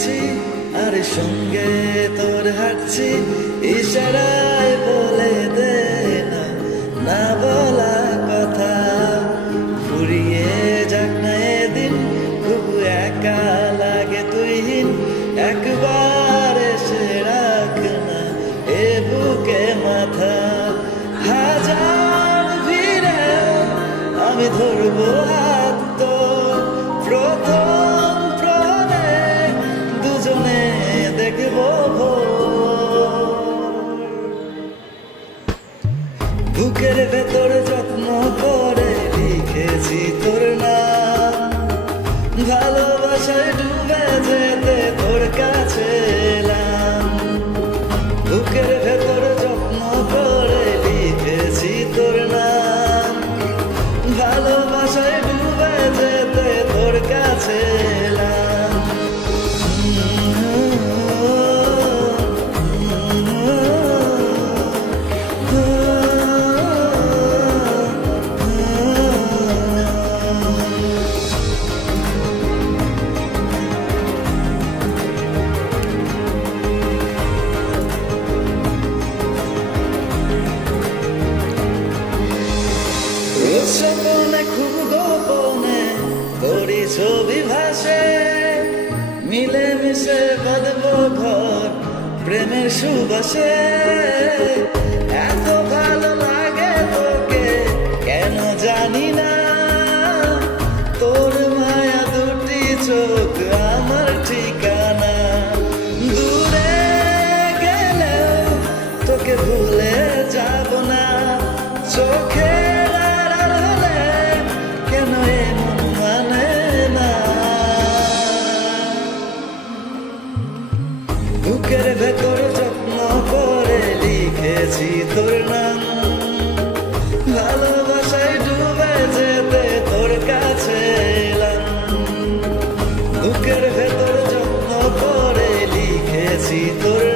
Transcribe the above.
ঘুরছি আর সঙ্গে তোর হাঁটছি, ইশারায় বলে দে না না বলা কথা। ফুরিয়ে যাক না এদিন, খুব একা লাগে তুইহীন, একবার এসে রাখ না এ বুকে মাথা। হাজার ভিড়ে আমি ধরবো হাত তোর, প্রথম প্রণে দুজনে দেখবো বুকের ভেতর যত্ন করে লিখেছি তোর নাম, ভালোবাসায় ডুবে যেতে তোর কাছে এলাম। বুকের ভেতর যত্ন করে লিখেছি তোর নাম, ভালোবাসায় ডুবে যেতে তোর কাছে এলাম। সপনে খুব গোপনে তোরি ছবি ভাসে, মিলে মিশে বাঁধবো ঘর প্রেমের সুবাসে। এত ভালো লাগে তোকে কেন জানি না, তোর মায়া দুটি চোখ আমার ঠিকানা। দূরে গেলেও তোকে ভুলে যাব না, চোখে বুকের ভেতর যত্ন করে লিখেছি তোর নাম, ভালোবাসায় ডুবে যেতে তোর কাছে এলাম। বুকের ভেতর যত্ন করে লিখেছি তোর